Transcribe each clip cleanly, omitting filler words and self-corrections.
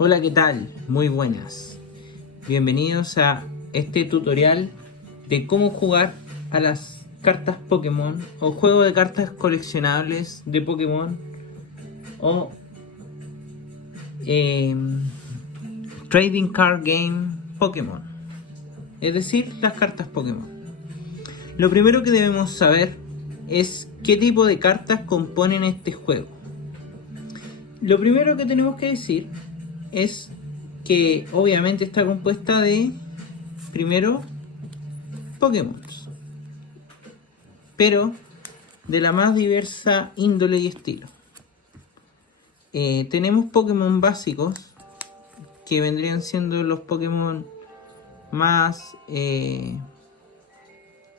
Hola, ¿qué tal? Muy buenas. Bienvenidos a este tutorial de cómo jugar a las cartas Pokémon o juego de cartas coleccionables de Pokémon o Trading Card Game Pokémon, es decir, las cartas Pokémon. Lo primero que debemos saber es qué tipo de cartas componen este juego. Lo primero que tenemos que decir es que obviamente está compuesta de, primero, Pokémon, pero de la más diversa índole y estilo. Tenemos Pokémon básicos, que vendrían siendo los Pokémon más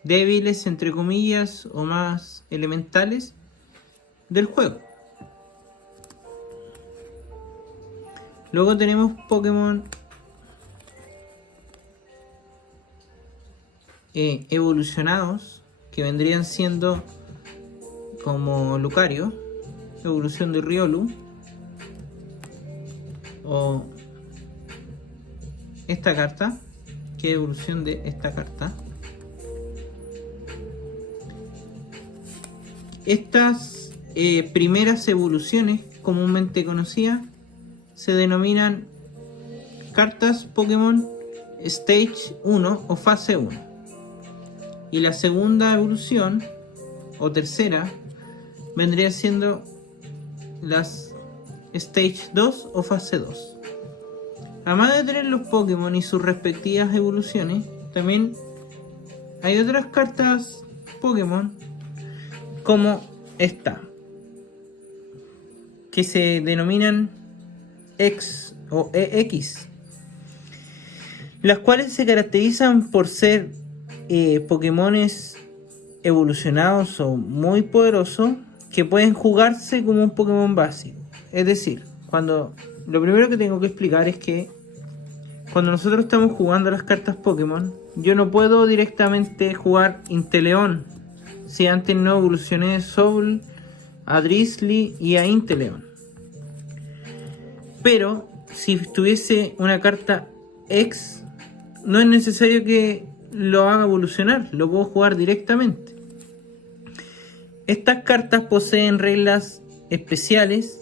débiles, entre comillas, o más elementales del juego. Luego tenemos Pokémon evolucionados, que vendrían siendo como Lucario, evolución de Riolu, o esta carta, que es evolución de esta carta. Estas primeras evoluciones, comúnmente conocidas, se denominan cartas Pokémon Stage 1 o Fase 1. Y la segunda evolución, o tercera, vendría siendo las Stage 2 o Fase 2. Además de tener los Pokémon y sus respectivas evoluciones, también hay otras cartas Pokémon como esta, que se denominan X o EX, las cuales se caracterizan por ser Pokémones evolucionados o muy poderosos que pueden jugarse como un Pokémon básico. Es decir, lo primero que tengo que explicar es que cuando nosotros estamos jugando las cartas Pokémon, yo no puedo directamente jugar Inteleon si antes no evolucioné a Soul, a Drizzly y a Inteleon. Pero si tuviese una carta X, no es necesario que lo haga evolucionar, lo puedo jugar directamente. Estas cartas poseen reglas especiales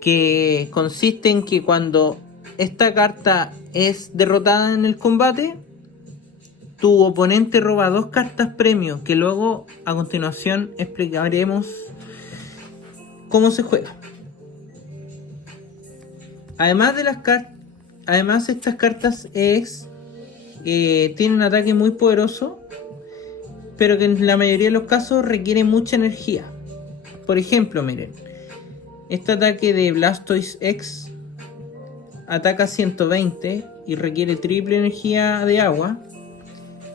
que consisten en que cuando esta carta es derrotada en el combate, tu oponente roba 2 cartas premio, que luego a continuación explicaremos cómo se juega. Además estas cartas EX tienen un ataque muy poderoso, pero que en la mayoría de los casos requiere mucha energía. Por ejemplo, miren, este ataque de Blastoise X ataca 120 y requiere triple energía de agua.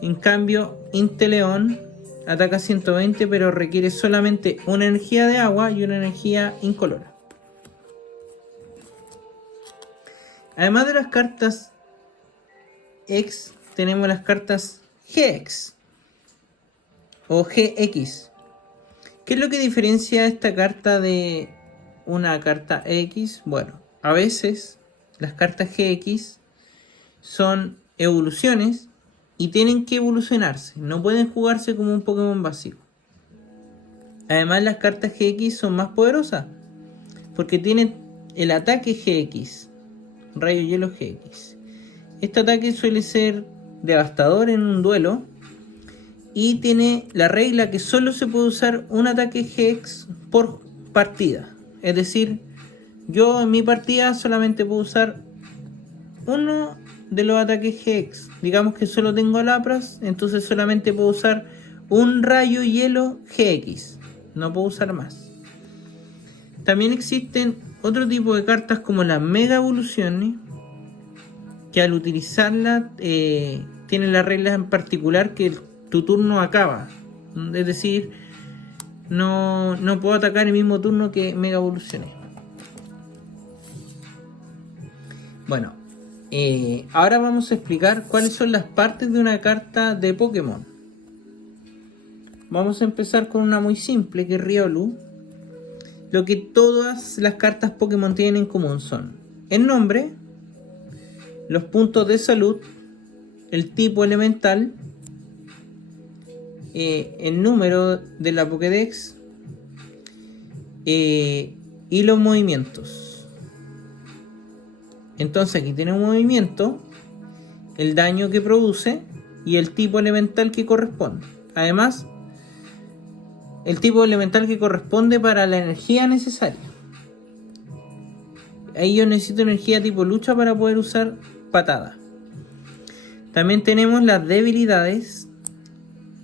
En cambio, Inteleon ataca 120 pero requiere solamente una energía de agua y una energía incolora. Además de las cartas X, tenemos las cartas GX o GX. ¿Qué es lo que diferencia esta carta de una carta X? Bueno, a veces las cartas GX son evoluciones y tienen que evolucionarse, no pueden jugarse como un Pokémon básico. Además, las cartas GX son más poderosas porque tienen el ataque GX, Rayo Hielo GX. Este ataque suele ser devastador en un duelo y tiene la regla que solo se puede usar un ataque GX por partida. Es decir, yo en mi partida solamente puedo usar uno de los ataques GX. Digamos que solo tengo Lapras, entonces solamente puedo usar un Rayo Hielo GX. No puedo usar más. También existen otro tipo de cartas como las Mega Evoluciones, que al utilizarla tienen las reglas en particular que tu turno acaba. Es decir, no puedo atacar el mismo turno que Mega Evoluciones. Bueno, ahora vamos a explicar cuáles son las partes de una carta de Pokémon. Vamos a empezar con una muy simple, que es Riolu. Lo que todas las cartas Pokémon tienen en común son el nombre, los puntos de salud, el tipo elemental, el número de la Pokédex y los movimientos. Entonces aquí tiene un movimiento, el daño que produce y el tipo elemental que corresponde. Además, el tipo elemental que corresponde para la energía necesaria. Ahí yo necesito energía tipo lucha para poder usar patada. También tenemos las debilidades,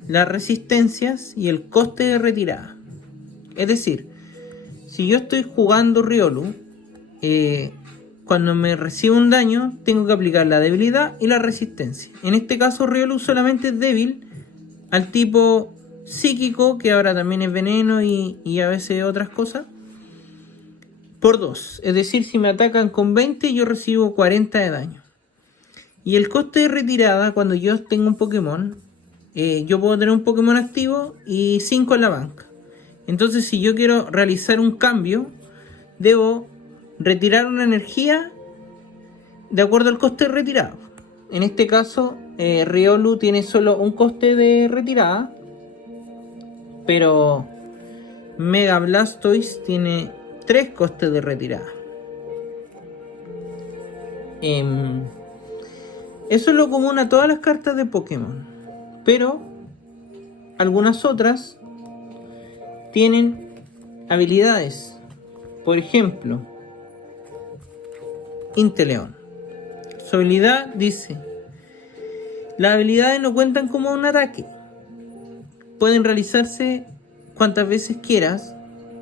las resistencias y el coste de retirada. Es decir, si yo estoy jugando Riolu, cuando me recibo un daño, tengo que aplicar la debilidad y la resistencia. En este caso, Riolu solamente es débil al tipo psíquico, que ahora también es veneno y a veces otras cosas, por 2. Es decir, si me atacan con 20, yo recibo 40 de daño. Y el coste de retirada, cuando yo tengo un Pokémon, yo puedo tener un Pokémon activo y 5 en la banca. Entonces, si yo quiero realizar un cambio, debo retirar una energía de acuerdo al coste de retirada. En este caso, Riolu tiene solo un coste de retirada, pero Mega Blastoise tiene 3 costes de retirada. Eso es lo común a todas las cartas de Pokémon, pero algunas otras tienen habilidades. Por ejemplo, Inteleon. Su habilidad dice: las habilidades no cuentan como un ataque. Pueden realizarse cuantas veces quieras,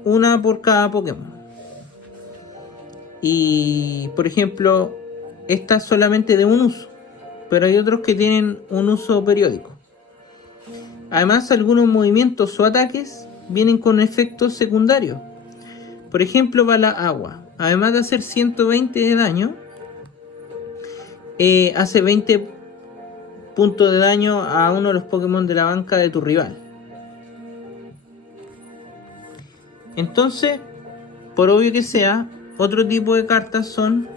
una por cada Pokémon. Y, por ejemplo, esta es solamente de un uso, pero hay otros que tienen un uso periódico. Además, algunos movimientos o ataques vienen con efectos secundarios. Por ejemplo, Bala Agua, además de hacer 120 de daño, hace 20 puntos de daño a uno de los Pokémon de la banca de tu rival. Entonces, por obvio que sea, otro tipo de cartas son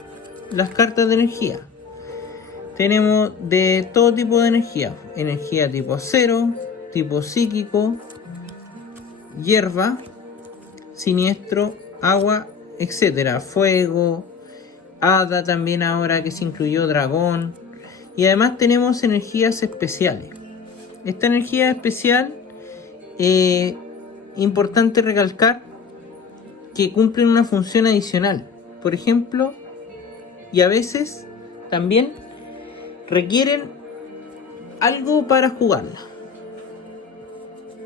las cartas de energía. Tenemos de todo tipo de energía. Energía tipo acero, tipo psíquico, hierba, siniestro, agua, etcétera. Fuego, hada también ahora que se incluyó dragón. Y además tenemos energías especiales. Esta energía especial, importante recalcar que cumplen una función adicional. Por ejemplo, y a veces también requieren algo para jugarla.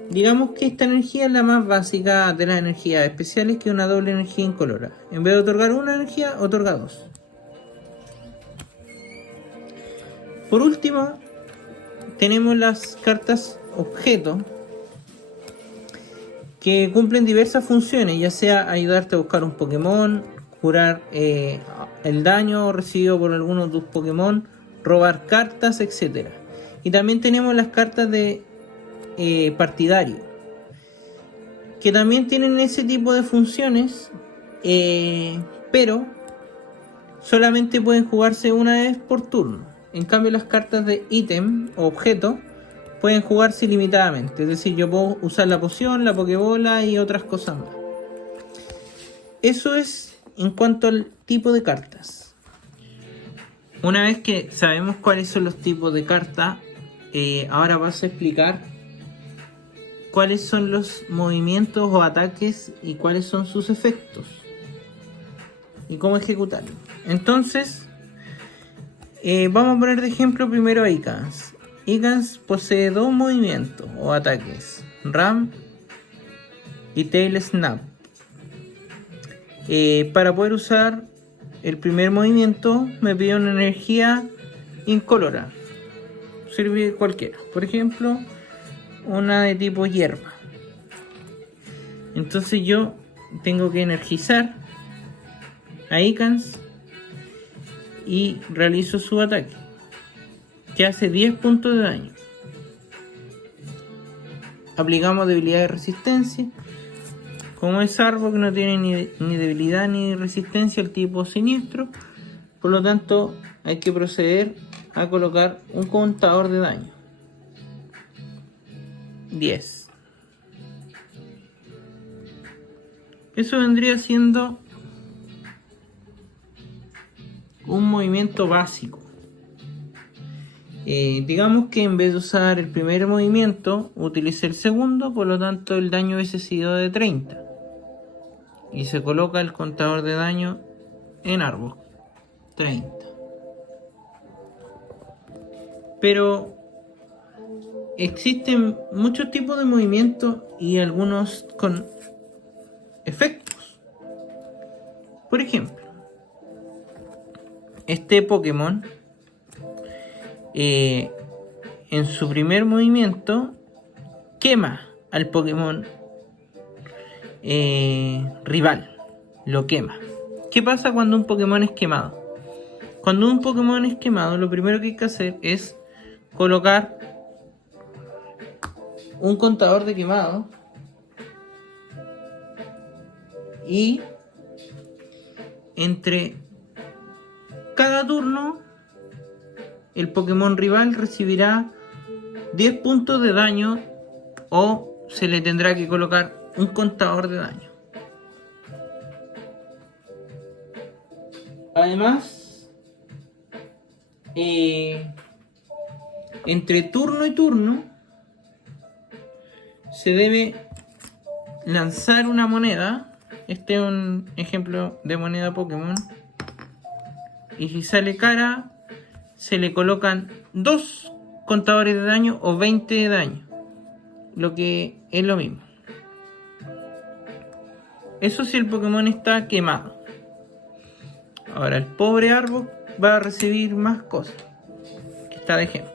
Digamos que esta energía es la más básica de las energías especiales, que es una doble energía incolora. En vez de otorgar una energía, otorga 2. Por último, tenemos las cartas objeto, que cumplen diversas funciones, ya sea ayudarte a buscar un Pokémon, curar el daño recibido por alguno de tus Pokémon, robar cartas, etc. Y también tenemos las cartas de partidario, que también tienen ese tipo de funciones, pero solamente pueden jugarse una vez por turno. En cambio, las cartas de ítem o objeto pueden jugarse ilimitadamente. Es decir, yo puedo usar la poción, la pokebola y otras cosas más. Eso es en cuanto al tipo de cartas. Una vez que sabemos cuáles son los tipos de cartas, ahora vas a explicar cuáles son los movimientos o ataques y cuáles son sus efectos y cómo ejecutarlos. Entonces, vamos a poner de ejemplo primero a Icans. Icans posee 2 movimientos o ataques: Ram y Tail Snap. Para poder usar el primer movimiento me pide una energía incolora. Sirve cualquiera. Por ejemplo, una de tipo hierba. Entonces yo tengo que energizar a Icans y realizo su ataque, que hace 10 puntos de daño. Aplicamos debilidad de resistencia. Como es árbol que no tiene ni debilidad ni resistencia, el tipo siniestro, Por lo tanto, hay que proceder a colocar un contador de daño. 10. Eso vendría siendo un movimiento básico. Digamos que en vez de usar el primer movimiento, utilicé el segundo, por lo tanto el daño hubiese sido de 30. Y se coloca el contador de daño en árbol. 30. Pero existen muchos tipos de movimientos y algunos con efectos. Por ejemplo, este Pokémon en su primer movimiento quema al Pokémon rival, lo quema. ¿Qué pasa cuando un Pokémon es quemado? Cuando un Pokémon es quemado, lo primero que hay que hacer es colocar un contador de quemado y entre cada turno el Pokémon rival recibirá 10 puntos de daño o se le tendrá que colocar un contador de daño. Además, entre turno y turno se debe lanzar una moneda. Este es un ejemplo de moneda Pokémon. Y si sale cara, se le colocan 2 contadores de daño o 20 de daño, lo que es lo mismo. Eso si el Pokémon está quemado. Ahora el pobre árbol va a recibir más cosas, que está de ejemplo.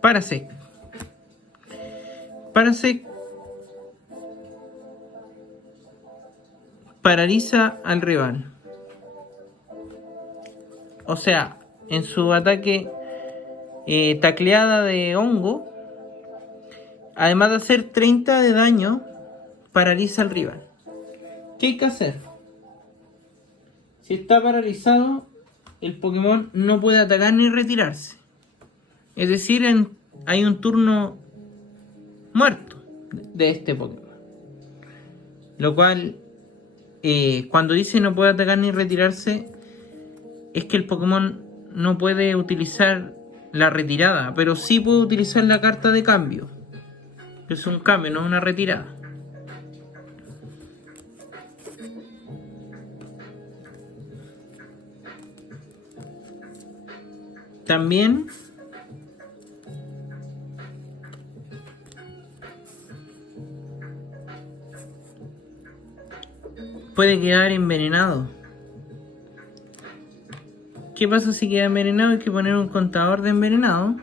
Parasect. Parasect paraliza al rival. O sea, en su ataque tacleada de hongo, además de hacer 30 de daño, paraliza al rival. ¿Qué hay que hacer? Si está paralizado, el Pokémon no puede atacar ni retirarse. Es decir, hay un turno muerto de este Pokémon. Lo cual, cuando dice no puede atacar ni retirarse, es que el Pokémon no puede utilizar la retirada, pero sí puede utilizar la carta de cambio. Es un cambio, no una retirada. También puede quedar envenenado. ¿Qué pasa si queda envenenado? Hay que poner un contador de envenenado.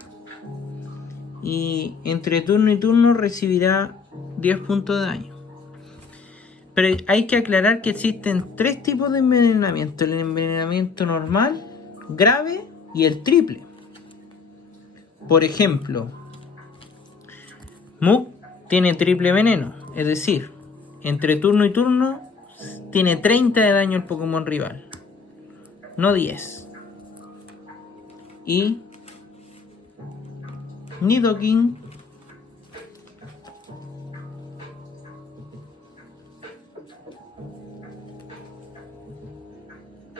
Y entre turno y turno recibirá 10 puntos de daño. Pero hay que aclarar que existen 3 tipos de envenenamiento. El envenenamiento normal, grave y el triple. Por ejemplo, Muk tiene triple veneno. Es decir, entre turno y turno tiene 30 de daño el Pokémon rival, no 10. Y Nidoking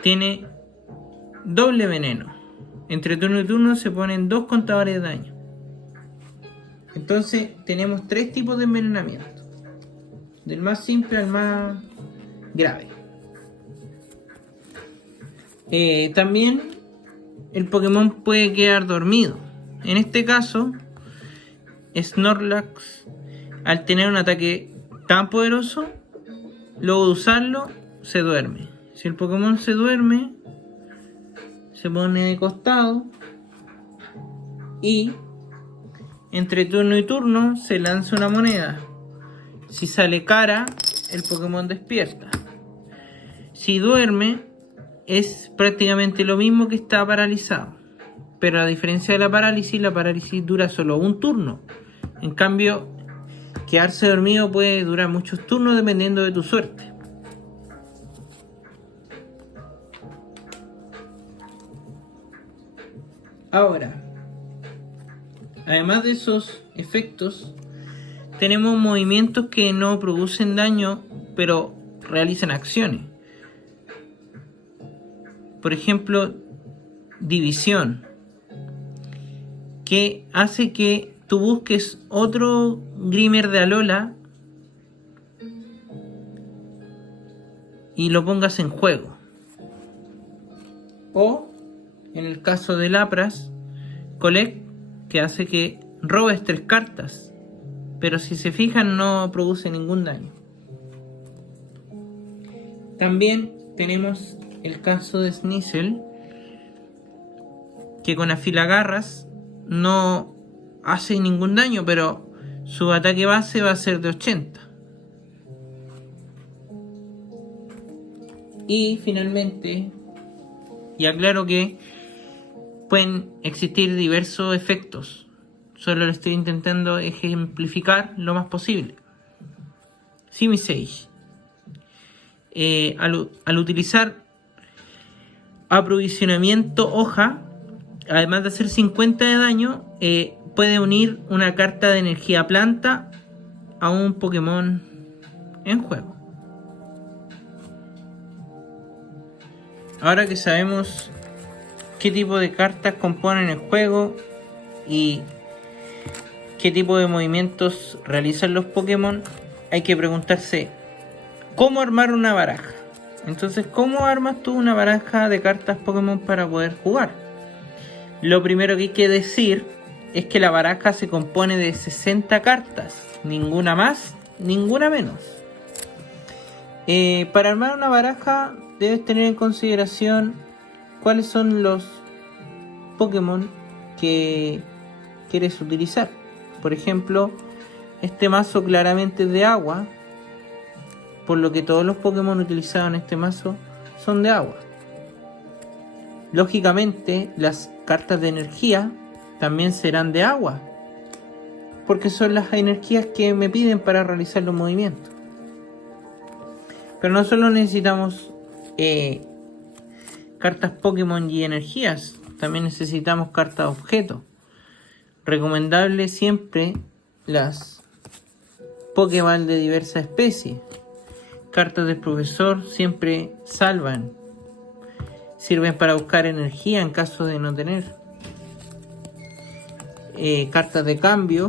tiene doble veneno. Entre turno y turno se ponen 2 contadores de daño. Entonces tenemos 3 tipos de envenenamiento, del más simple al más grave. También el Pokémon puede quedar dormido. En este caso, Snorlax, al tener un ataque tan poderoso, luego de usarlo, se duerme. Si el Pokémon se duerme, se pone de costado y entre turno y turno se lanza una moneda. Si sale cara, el Pokémon despierta. Si duerme, es prácticamente lo mismo que está paralizado. pero a diferencia de la parálisis dura solo un turno. En cambio, quedarse dormido puede durar muchos turnos dependiendo de tu suerte. Ahora, además de esos efectos, tenemos movimientos que no producen daño, pero realizan acciones. Por ejemplo, división, que hace que tú busques otro Grimer de Alola y lo pongas en juego. O, en el caso de Lapras, Collect, que hace que robes 3 cartas, pero si se fijan no produce ningún daño. También tenemos el caso de Sneasel, que con Afilagarras no hace ningún daño, pero su ataque base va a ser de 80. Y finalmente, y aclaro que pueden existir diversos efectos, solo lo estoy intentando ejemplificar lo más posible. Simisage, al utilizar aprovisionamiento hoja, además de hacer 50 de daño, puede unir una carta de energía planta a un Pokémon en juego. Ahora que sabemos qué tipo de cartas componen el juego y qué tipo de movimientos realizan los Pokémon, hay que preguntarse ¿cómo armar una baraja? Entonces, ¿cómo armas tú una baraja de cartas Pokémon para poder jugar? Lo primero que hay que decir es que la baraja se compone de 60 cartas, ninguna más, ninguna menos. Para armar una baraja debes tener en consideración cuáles son los Pokémon que quieres utilizar. Por ejemplo, este mazo claramente es de agua, por lo que todos los Pokémon utilizados en este mazo son de agua. Lógicamente, las cartas de energía también serán de agua, porque son las energías que me piden para realizar los movimientos. Pero no solo necesitamos cartas Pokémon y energías, también necesitamos cartas objeto. Recomendable siempre las Pokéball de diversas especies. Cartas del profesor siempre salvan. Sirven para buscar energía en caso de no tener. Cartas de cambio.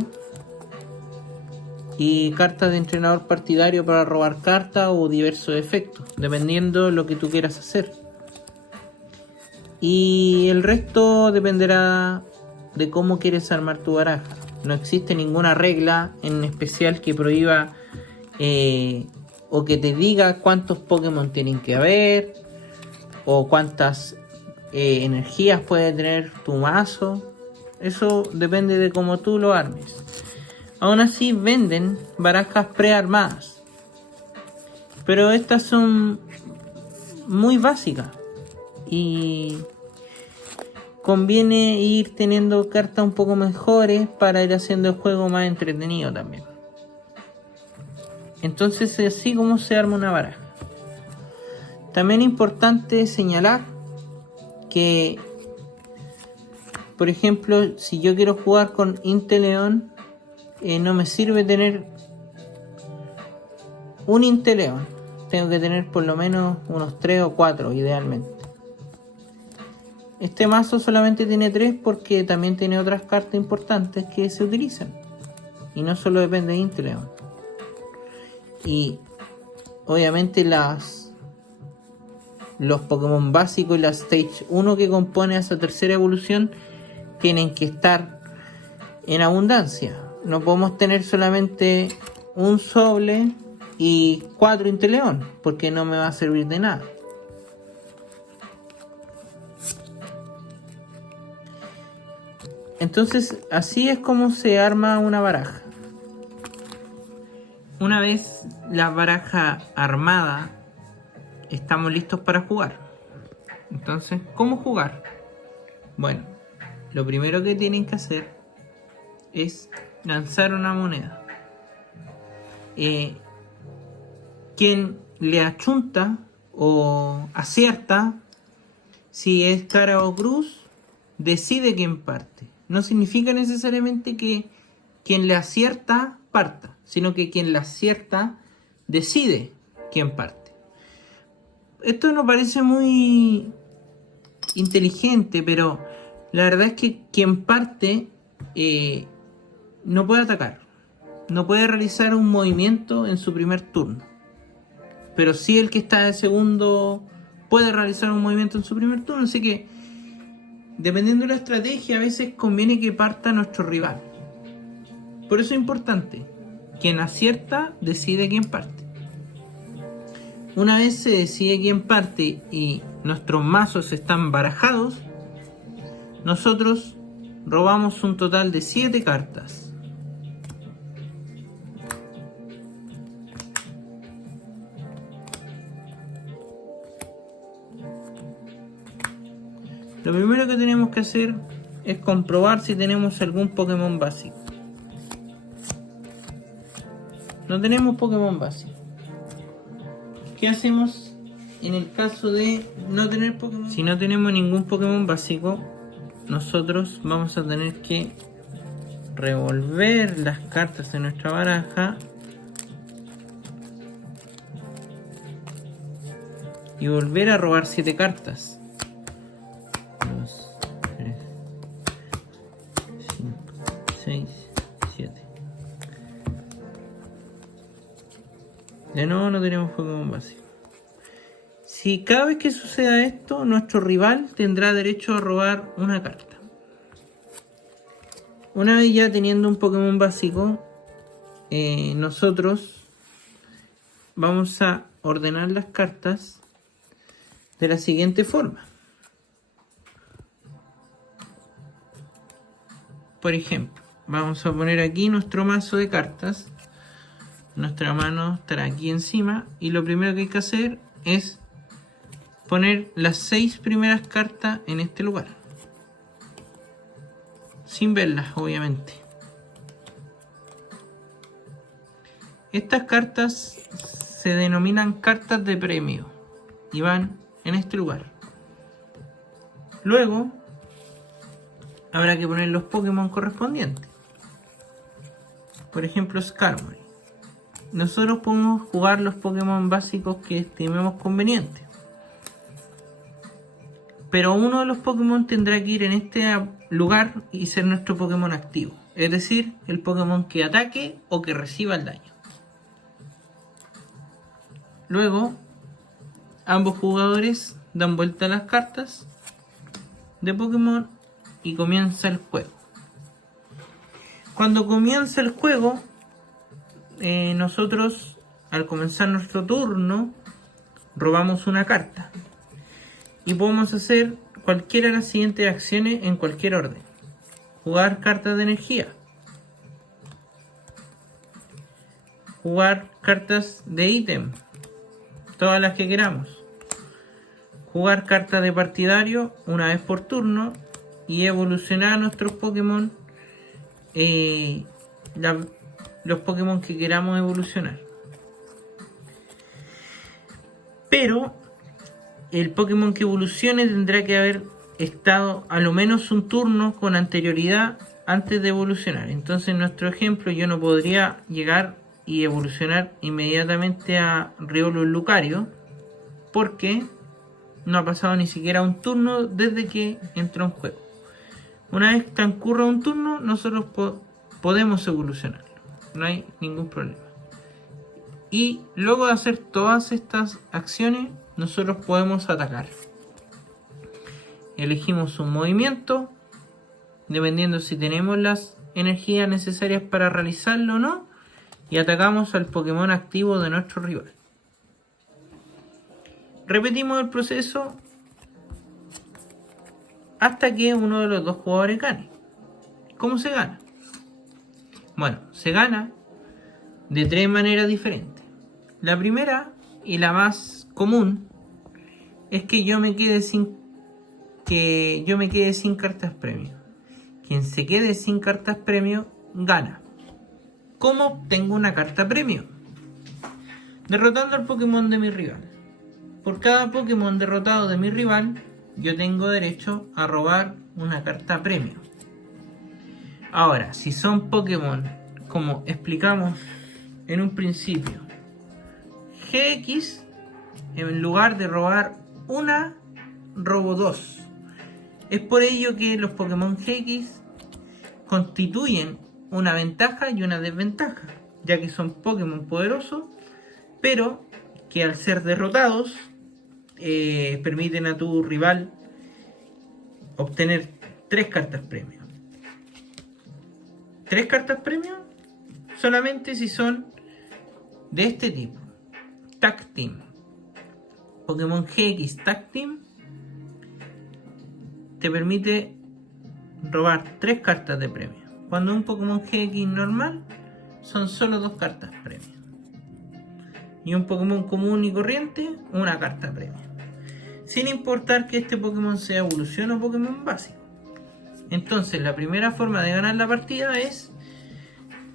Y cartas de entrenador partidario para robar cartas o diversos efectos, dependiendo de lo que tú quieras hacer. Y el resto dependerá de cómo quieres armar tu baraja. No existe ninguna regla en especial que prohíba o que te diga cuántos Pokémon tienen que haber o cuántas energías puede tener tu mazo. Eso depende de cómo tú lo armes. Aún así venden barajas prearmadas, pero estas son muy básicas y conviene ir teniendo cartas un poco mejores para ir haciendo el juego más entretenido también. Entonces, así como se arma una baraja. También es importante señalar que, por ejemplo, si yo quiero jugar con Inteleon, no me sirve tener un Inteleon. Tengo que tener por lo menos unos 3 o 4 idealmente. Este mazo solamente tiene 3 porque también tiene otras cartas importantes que se utilizan. Y no solo depende de Inteleon. Y obviamente los Pokémon básicos y la Stage 1 que compone esa tercera evolución tienen que estar en abundancia. No podemos tener solamente un Soble y 4 Inteleon, porque no me va a servir de nada. Entonces, así es como se arma una baraja. Una vez la baraja armada, estamos listos para jugar. Entonces, ¿cómo jugar? Bueno, lo primero que tienen que hacer es lanzar una moneda. Quien le achunta o acierta, si es cara o cruz, decide quién parte. No significa necesariamente que quien le acierta parta, sino que quien le acierta decide quién parte. Esto no parece muy inteligente, pero la verdad es que quien parte no puede atacar, no puede realizar un movimiento en su primer turno, pero sí el que está de segundo puede realizar un movimiento en su primer turno. Así que dependiendo de la estrategia, a veces conviene que parta nuestro rival. Por eso es importante, quien acierta decide quién parte. Una vez se decide quién parte y nuestros mazos están barajados, nosotros robamos un total de 7 cartas. Lo primero que tenemos que hacer es comprobar si tenemos algún Pokémon básico. No tenemos Pokémon básico. ¿Qué hacemos en el caso de no tener Pokémon? Si no tenemos ningún Pokémon básico, nosotros vamos a tener que revolver las cartas de nuestra baraja y volver a robar 7 cartas. 2, 3, 5, 6, 7. De nuevo no tenemos Pokémon básico. Si cada vez que suceda esto, nuestro rival tendrá derecho a robar una carta. Una vez ya teniendo un Pokémon básico, nosotros vamos a ordenar las cartas de la siguiente forma. Por ejemplo, vamos a poner aquí nuestro mazo de cartas. Nuestra mano estará aquí encima y lo primero que hay que hacer es poner las 6 primeras cartas en este lugar, sin verlas, obviamente. Estas cartas se denominan cartas de premio y van en este lugar. Luego habrá que poner los Pokémon correspondientes. Por ejemplo, Skarmory. Nosotros podemos jugar los Pokémon básicos que estimemos convenientes, pero uno de los Pokémon tendrá que ir en este lugar y ser nuestro Pokémon activo, es decir, el Pokémon que ataque o que reciba el daño. Luego, ambos jugadores dan vuelta a las cartas de Pokémon y comienza el juego. Cuando comienza el juego, nosotros, al comenzar nuestro turno, robamos una carta y podemos hacer cualquiera de las siguientes acciones en cualquier orden. Jugar cartas de energía, jugar cartas de ítem, todas las que queramos, jugar cartas de partidario una vez por turno y evolucionar a nuestros Pokémon, los Pokémon que queramos evolucionar. Pero el Pokémon que evolucione tendrá que haber estado a lo menos un turno con anterioridad antes de evolucionar. Entonces, en nuestro ejemplo, yo no podría llegar y evolucionar inmediatamente a Riolu Lucario porque no ha pasado ni siquiera un turno desde que entró en juego. Una vez que transcurra un turno, nosotros podemos evolucionarlo, no hay ningún problema. Y luego de hacer todas estas acciones, nosotros podemos atacar. Elegimos un movimiento, dependiendo si tenemos las energías necesarias para realizarlo o no, y atacamos al Pokémon activo de nuestro rival. Repetimos el proceso hasta que uno de los dos jugadores gane. ¿Cómo se gana? Bueno, se gana de 3 maneras diferentes. La primera y la más común es que yo me quede sin cartas premio. quien se quede sin cartas premio gana. ¿Cómo obtengo una carta premio? Derrotando al Pokémon de mi rival. Por cada Pokémon derrotado de mi rival, yo tengo derecho a robar una carta premio. Ahora, si son Pokémon, como explicamos en un principio, GX, en lugar de robar una, robo dos. Es por ello que los Pokémon GX constituyen una ventaja y una desventaja, ya que son Pokémon poderosos, pero que al ser derrotados permiten a tu rival obtener 3 cartas premio. 3 cartas premio solamente si son de este tipo. Tag Team. Pokémon GX Tag Team te permite robar 3 cartas de premio. Cuando un Pokémon GX normal son solo 2 cartas premio. Y un Pokémon común y corriente, una carta premio. Sin importar que este Pokémon sea evolución o Pokémon básico. Entonces la primera forma de ganar la partida es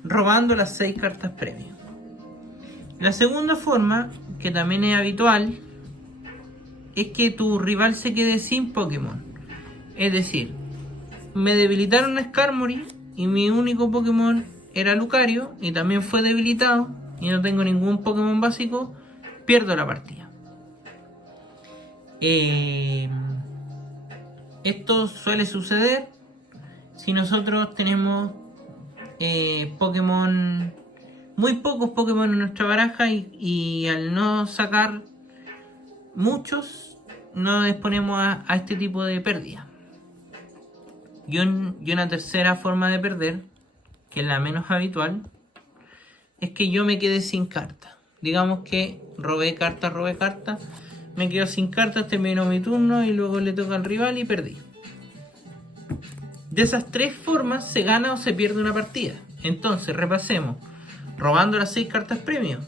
robando las 6 cartas premio. La segunda forma, que también es habitual, es que tu rival se quede sin Pokémon. Es decir, me debilitaron a Skarmory y mi único Pokémon era Lucario y también fue debilitado y no tengo ningún Pokémon básico, pierdo la partida. Esto suele suceder si nosotros tenemos Pokémon, muy pocos Pokémon en nuestra baraja y al no sacar muchos no disponemos a este tipo de pérdida. Y una tercera forma de perder, que es la menos habitual, es que yo me quede sin carta. Digamos que robé cartas, me quedo sin cartas, termino mi turno y luego le toca al rival y perdí. De esas 3 formas se gana o se pierde una partida. Entonces repasemos: robando las 6 cartas premio,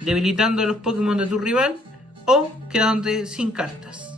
debilitando a los Pokémon de tu rival o quedándote sin cartas.